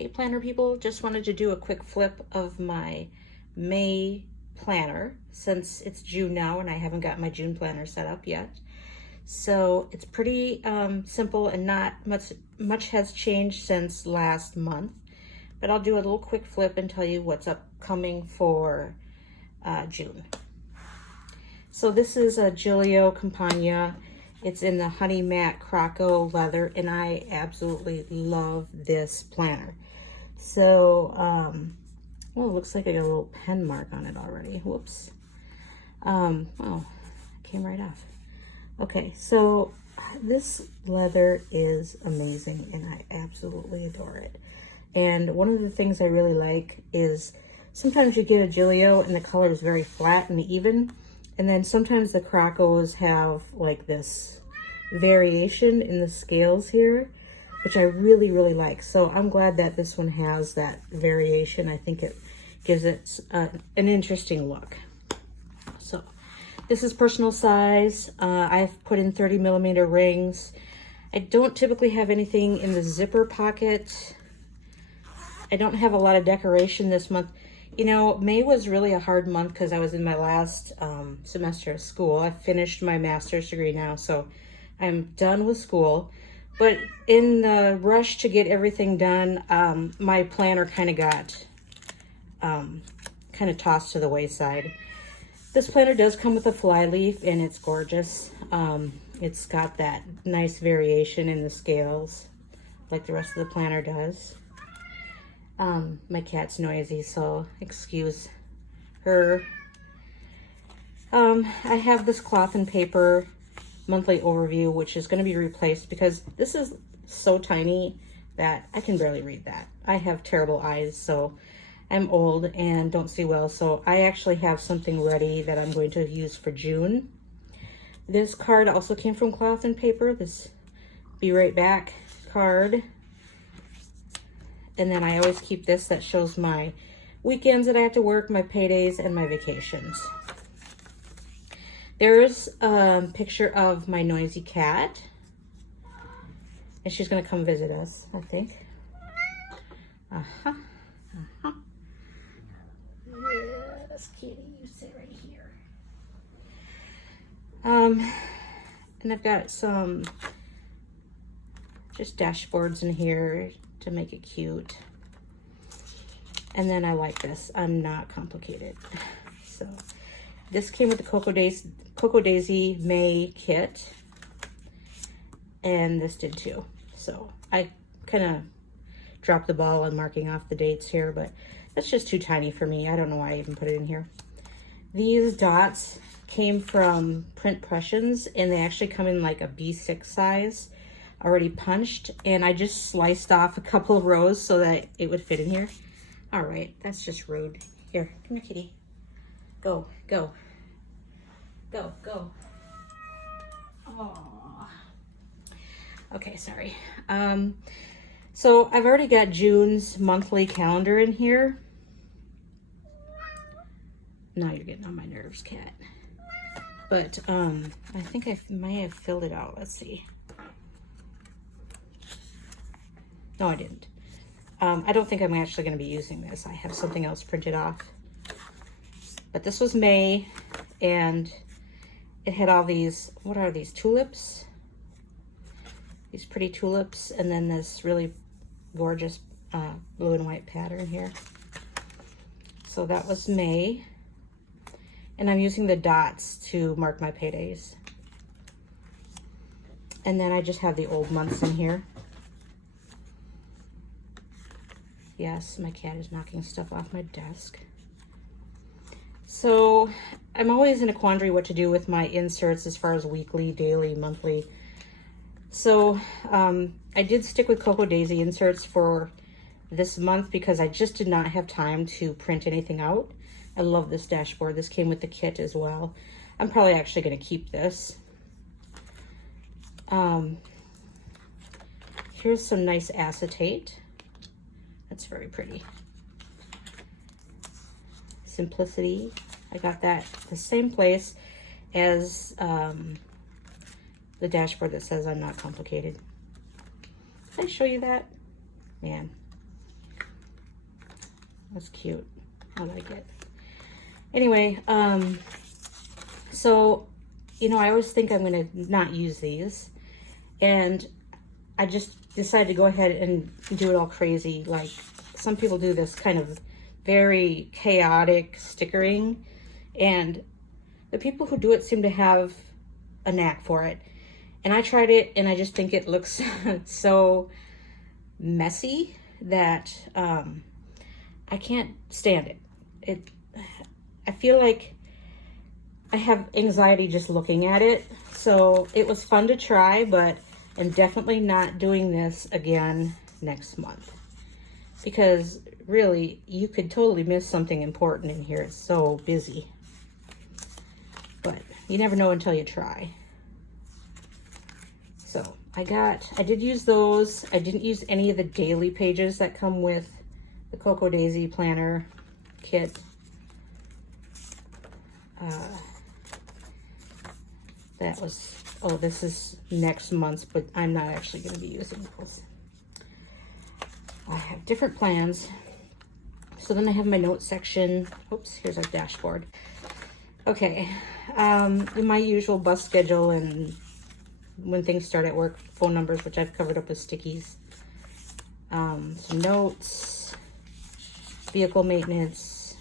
Hey planner people, just wanted to do a quick flip of my May planner since it's June now and I haven't got my June planner set up yet. So it's pretty simple and not much has changed since last month, but I'll do a little quick flip and tell you what's upcoming for June. So this is a Giglio Campagna. It's in the Honey Matte Croco leather, and I absolutely love this planner. So, well, it looks like I got a little pen mark on it already. Whoops. Oh, it came right off. Okay, so this leather is amazing, and I absolutely adore it. And one of the things I really like is sometimes you get a Giglio and the color is very flat and even, and then sometimes the Crocos have like this variation in the scales here, which I really, really like. So I'm glad that this one has that variation. I think it gives it an interesting look. So this is personal size. I've put in 30mm rings. I don't typically have anything in the zipper pocket. I don't have a lot of decoration this month. You know, May was really a hard month because I was in my last semester of school. I finished my master's degree now, so I'm done with school. But in the rush to get everything done, my planner kind of got kind of tossed to the wayside. This planner does come with a fly leaf, and it's gorgeous. It's got that nice variation in the scales, like the rest of the planner does. My cat's noisy, so excuse her. I have this cloth and paper monthly overview, which is going to be replaced because this is so tiny that I can barely read that. I have terrible eyes, so I'm old and don't see well, so I actually have something ready that I'm going to use for June. This card also came from cloth and paper, this Be Right Back card. And then I always keep this that shows my weekends that I have to work, my paydays, and my vacations. There's a picture of my noisy cat. And she's going to come visit us, I think. Yes, kitty, you sit right here. And I've got some just dashboards in here to make it cute. And then I like this. I'm not complicated. So this came with the Cocoa Daisy May kit. And this did too. So I kind of dropped the ball on marking off the dates here, but that's just too tiny for me. I don't know why I even put it in here. These dots came from Print Pressions, and they actually come in like a B6 size, already punched, and I just sliced off a couple of rows so that it would fit in here. All right, that's just rude. Here, come here, kitty. Go, go, go, go. Oh. Okay, sorry. So I've already got June's monthly calendar in here. Now you're getting on my nerves, cat. But I think I may have filled it out. Let's see. No, I didn't. I don't think I'm actually going to be using this. I have something else printed off. But this was May, and it had all these, what are these, tulips? These pretty tulips, and then this really gorgeous blue and white pattern here. So that was May. And I'm using the dots to mark my paydays. And then I just have the old months in here. Yes, my cat is knocking stuff off my desk. So I'm always in a quandary what to do with my inserts as far as weekly, daily, monthly. So I did stick with Cocoa Daisy inserts for this month because I just did not have time to print anything out. I love this dashboard. This came with the kit as well. I'm probably actually going to keep this. Here's some nice acetate. That's very pretty. Simplicity. I got that the same place as the dashboard that says I'm not complicated. Did I show you that? Man. That's cute. I like it. Anyway, so, you know, I always think I'm going to not use these. And I just decided to go ahead and do it all crazy. Like some people do this kind of very chaotic stickering. And the people who do it seem to have a knack for it. And I tried it and I just think it looks so messy that I can't stand it. I feel like I have anxiety just looking at it. So it was fun to try, but I'm definitely not doing this again next month. Because really, you could totally miss something important in here. It's so busy. But you never know until you try. So I did use those. I didn't use any of the daily pages that come with the Cocoa Daisy planner kit. That was, oh, this is next month's, but I'm not actually going to be using those. I have different plans. So then I have my notes section. Oops, here's our dashboard. Okay, my usual bus schedule and when things start at work, phone numbers, which I've covered up with stickies. Some notes, vehicle maintenance.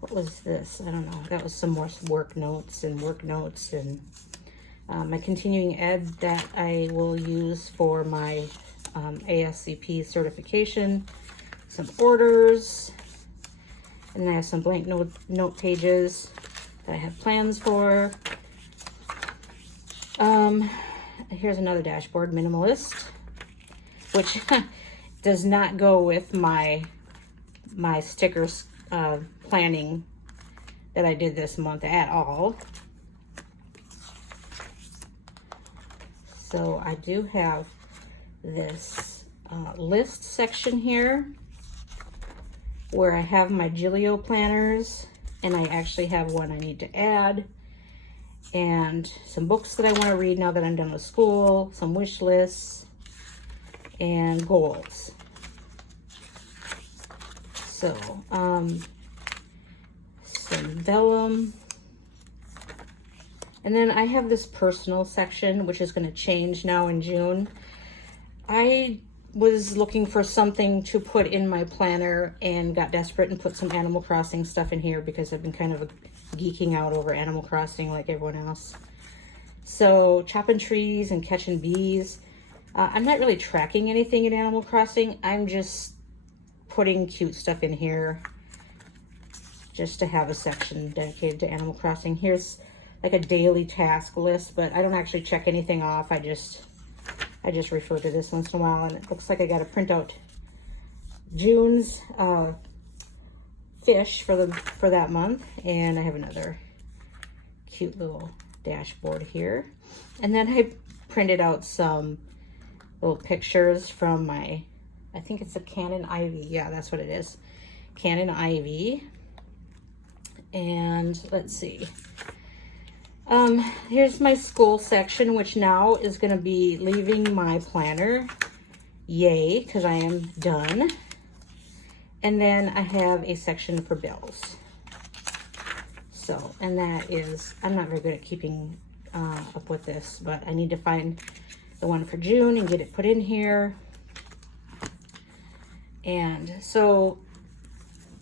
What was this? I don't know. That was some more work notes and my continuing ed that I will use for my ASCP certification. Some orders. And then I have some blank note pages that I have plans for. Here's another dashboard, minimalist, which does not go with my stickers planning that I did this month at all. So I do have this list section here where I have my Giglio planners, and I actually have one I need to add, and some books that I want to read now that I'm done with school, some wish lists, and goals. So, some vellum. And then I have this personal section, which is going to change now in June. I was looking for something to put in my planner and got desperate and put some Animal Crossing stuff in here because I've been kind of geeking out over Animal Crossing like everyone else. So chopping trees and catching bees. I'm not really tracking anything in Animal Crossing. I'm just putting cute stuff in here just to have a section dedicated to Animal Crossing. Here's like a daily task list, but I don't actually check anything off. I just refer to this once in a while, and it looks like I got to print out June's fish for that month, and I have another cute little dashboard here. And then I printed out some little pictures from my, I think it's a Canon Ivy. Yeah, that's what it is. Canon Ivy. And let's see. Here's my school section, which now is going to be leaving my planner. Yay, because I am done. And then I have a section for bills. So, and that is, I'm not very good at keeping up with this, but I need to find the one for June and get it put in here. And so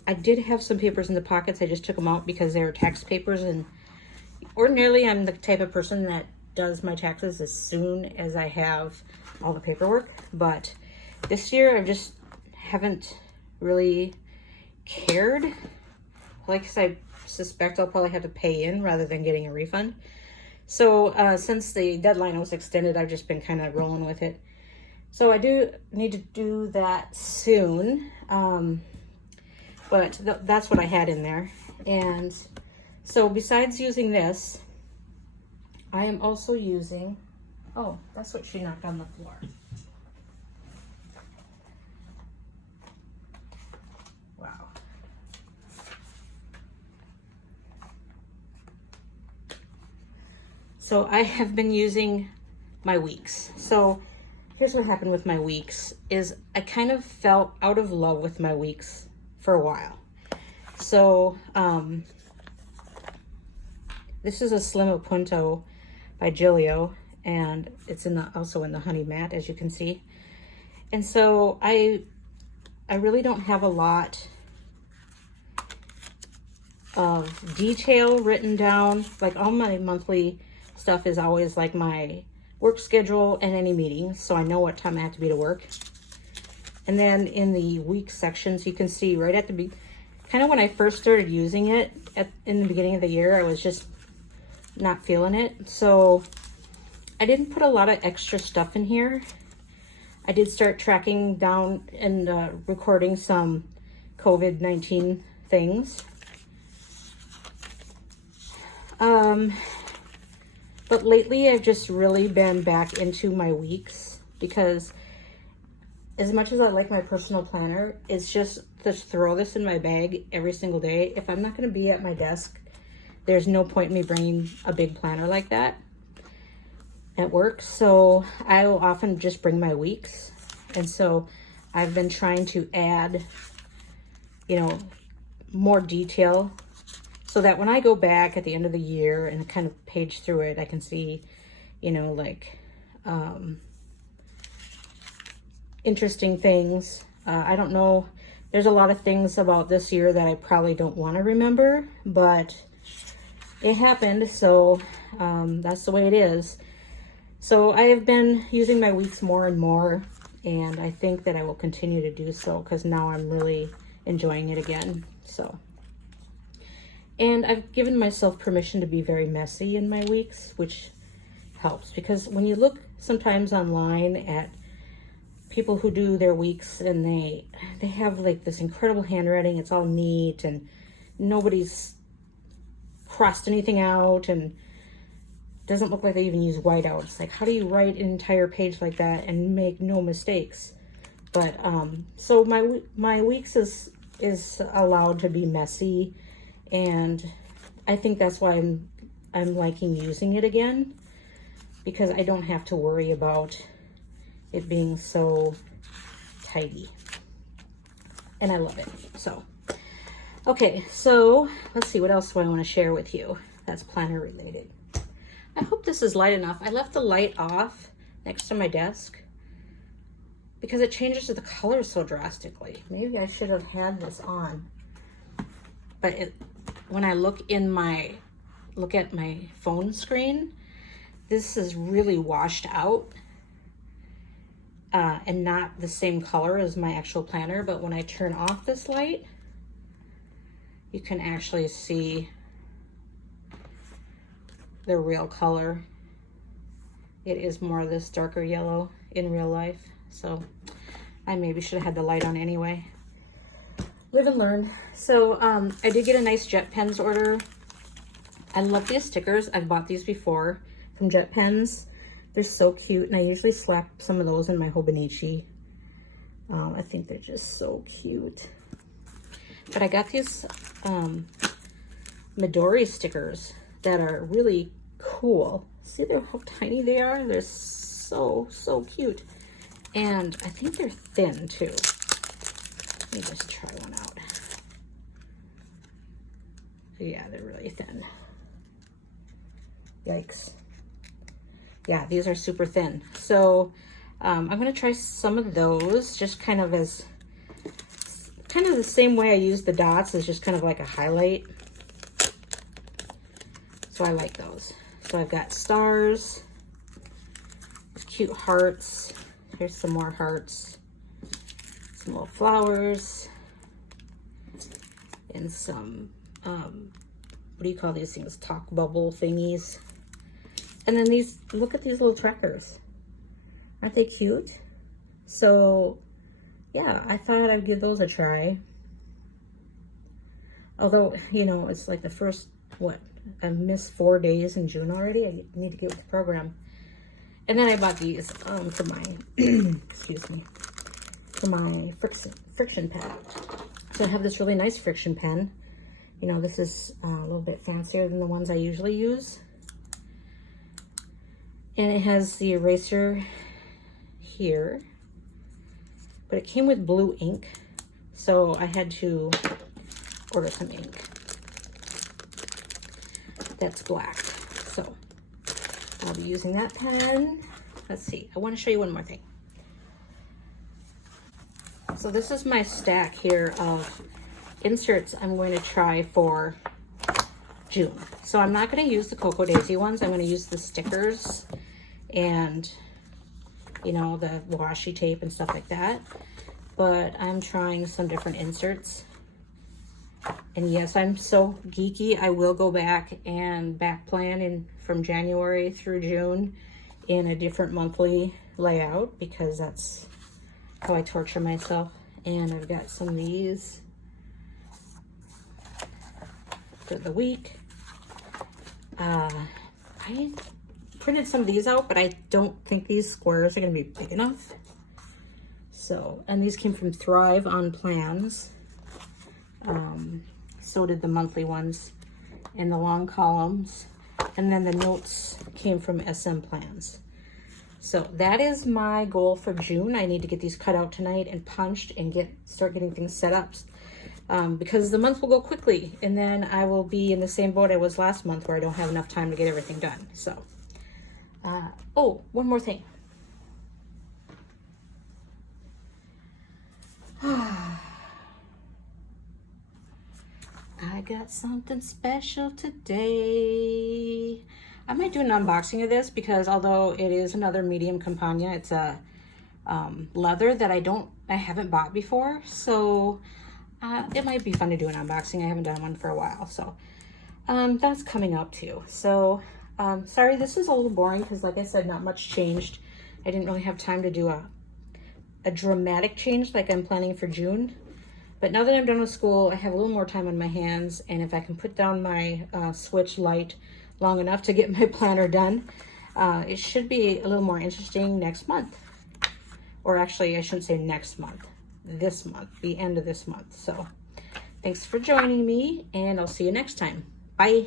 I did have some papers in the pockets. I just took them out because they were tax papers, and ordinarily I'm the type of person that does my taxes as soon as I have all the paperwork, but this year I just haven't really cared. Like I suspect I'll probably have to pay in rather than getting a refund. So since the deadline was extended, I've just been kind of rolling with it. So I do need to do that soon, but that's what I had in there. And so besides using this, I am also using, oh, that's what she knocked on the floor. Wow. So I have been using my weeks. So here's what happened with my weeks is I kind of fell out of love with my weeks for a while. So this is a Slim Punto by Giglio, and it's also in the honey matte, as you can see. And so I really don't have a lot of detail written down. Like, all my monthly stuff is always like my work schedule and any meetings, so I know what time I have to be to work. And then in the week sections, you can see right at the kind of when I first started using it in the beginning of the year, I was just not feeling it. So I didn't put a lot of extra stuff in here. I did start tracking down and recording some COVID-19 things. But lately I've just really been back into my weeks, because as much as I like my personal planner, it's just to throw this in my bag every single day. If I'm not going to be at my desk, there's no point in me bringing a big planner like that at work. So I will often just bring my weeks. And so I've been trying to add, more detail, so that when I go back at the end of the year and kind of page through it, I can see, interesting things. I don't know. There's a lot of things about this year that I probably don't want to remember, but it happened. So that's the way it is. So I have been using my weeks more and more, and I think that I will continue to do so, because now I'm really enjoying it again. So. And I've given myself permission to be very messy in my weeks, which helps, because when you look sometimes online at people who do their weeks, and they have like this incredible handwriting, it's all neat and nobody's crossed anything out, and doesn't look like they even use whiteout. It's like, how do you write an entire page like that and make no mistakes? But so my weeks is allowed to be messy. And I think that's why I'm liking using it again, because I don't have to worry about it being so tidy. And I love it. So, okay, so let's see, what else do I want to share with you that's planner related? I hope this is light enough. I left the light off next to my desk because it changes the color so drastically. Maybe I should have had this on. But when I look at my phone screen, this is really washed out and not the same color as my actual planner. But when I turn off this light, you can actually see the real color. It is more of this darker yellow in real life. So I maybe should have had the light on anyway. Live and learn. So I did get a nice Jet Pens order. I love these stickers. I've bought these before from Jet Pens. They're so cute, and I usually slap some of those in my Hobonichi. I think they're just so cute. But I got these Midori stickers that are really cool. See how tiny they are? They're so cute. And I think they're thin too. Let me just try one out. Yeah, they're really thin. Yikes. Yeah, these are super thin. So I'm going to try some of those, just kind of the same way I use the dots, is just kind of like a highlight. So I like those. So I've got stars, cute hearts. Here's some more hearts, some little flowers, and some, what do you call these things? Talk bubble thingies. And then these, look at these little trackers. Aren't they cute? So yeah, I thought I'd give those a try. Although, it's like the first, I missed 4 days in June already. I need to get with the program. And then I bought these for my, excuse me, for my friction pen. So I have this really nice friction pen. This is a little bit fancier than the ones I usually use. And it has the eraser here. But it came with blue ink. so I had to order some ink that's black. So I'll be using that pen. Let's see, I want to show you one more thing. So this is my stack here of inserts I'm going to try for June. So I'm not going to use the Cocoa Daisy ones. I'm going to use the stickers and, you know, the washi tape and stuff like that. But I'm trying some different inserts. And yes, I'm so geeky. I will go back and back plan from January through June in a different monthly layout, because that's how I torture myself. And I've got some of these for the week. I printed some of these out, but I don't think these squares are going to be big enough. So, and these came from Thrive on Plans. So did the monthly ones and the long columns. And then the notes came from SM Plans. So that is my goal for June. I need to get these cut out tonight and punched and start getting things set up. Because the month will go quickly, and then I will be in the same boat I was last month, where I don't have enough time to get everything done. So, oh, one more thing. I got something special today. I might do an unboxing of this, because although it is another medium Campagna, it's a leather that I haven't bought before. So it might be fun to do an unboxing. I haven't done one for a while, so that's coming up too. So sorry, this is a little boring, because like I said, not much changed. I didn't really have time to do a dramatic change like I'm planning for June. But now that I'm done with school, I have a little more time on my hands, and if I can put down my switch light long enough to get my planner done, it should be a little more interesting next month. Or actually, I shouldn't say next month. This month, the end of this month. So thanks for joining me, and I'll see you next time. Bye.